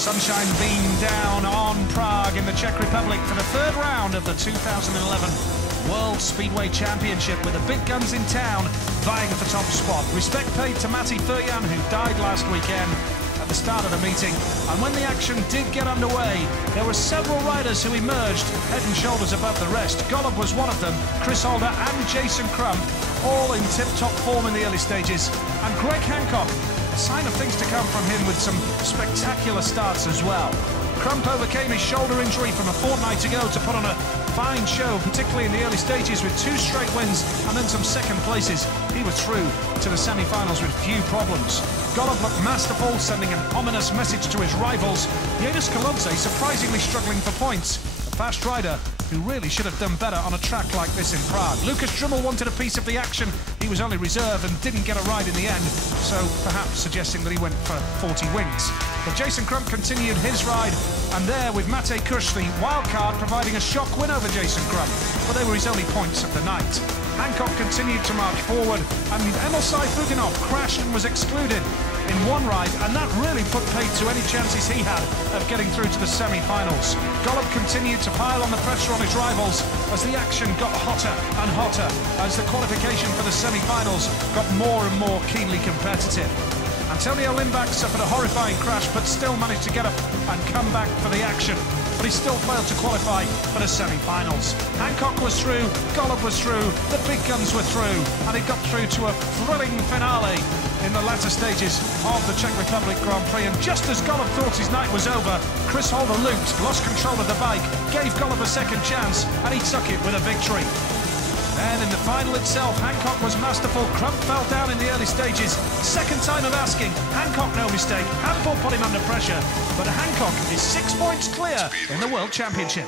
Sunshine beamed down on Prague in the Czech Republic for the third round of the 2011 World Speedway Championship, with the big guns in town vying for top spot. Respect paid to Matti Furjan, who died last weekend at the start of the meeting. And when the action did get underway, there were several riders who emerged head and shoulders above the rest. Golob was one of them, Chris Holder and Jason Crump, all in tip-top form in the early stages. And Greg Hancock, a sign of things to come from him, with some spectacular starts as well. Crump overcame his shoulder injury from a fortnight ago to put on a fine show, particularly in the early stages, with 2 straight wins and then some second places. He was through to the semi-finals with few problems. Golob looked masterful, sending an ominous message to his rivals. Yadis Kolodze surprisingly struggling for points. A fast rider who really should have done better on a track like this in Prague. Lucas Drummel wanted a piece of the action. He was only reserve and didn't get a ride in the end, so perhaps suggesting that he went for 40 wins. But Jason Crump continued his ride, and there with Mate Kush, the wild card, providing a shock win over Jason Crump, but they were his only points of the night. Hancock continued to march forward, and Emil Saifuginov crashed and was excluded in one ride, and that really put paid to any chances he had of getting through to the semi-finals. Golob continued to pile on the pressure on his rivals as the action got hotter and hotter, as the qualification for the semi-finals got more and more keenly competitive. Antonio Limbach suffered a horrifying crash, but still managed to get up and come back for the action. But he still failed to qualify for the semi-finals. Hancock was through, Golob was through, the big guns were through, and it got through to a thrilling finale in the latter stages of the Czech Republic Grand Prix. And just as Golob thought his night was over, Chris Holder looped, lost control of the bike, gave Golob a second chance, and he took it with a victory. Then in the final itself, Hancock was masterful. Crump fell down in the early stages. Second time of asking, Hancock no mistake. Handful put him under pressure, but Hancock is 6 points clear in the World Championship.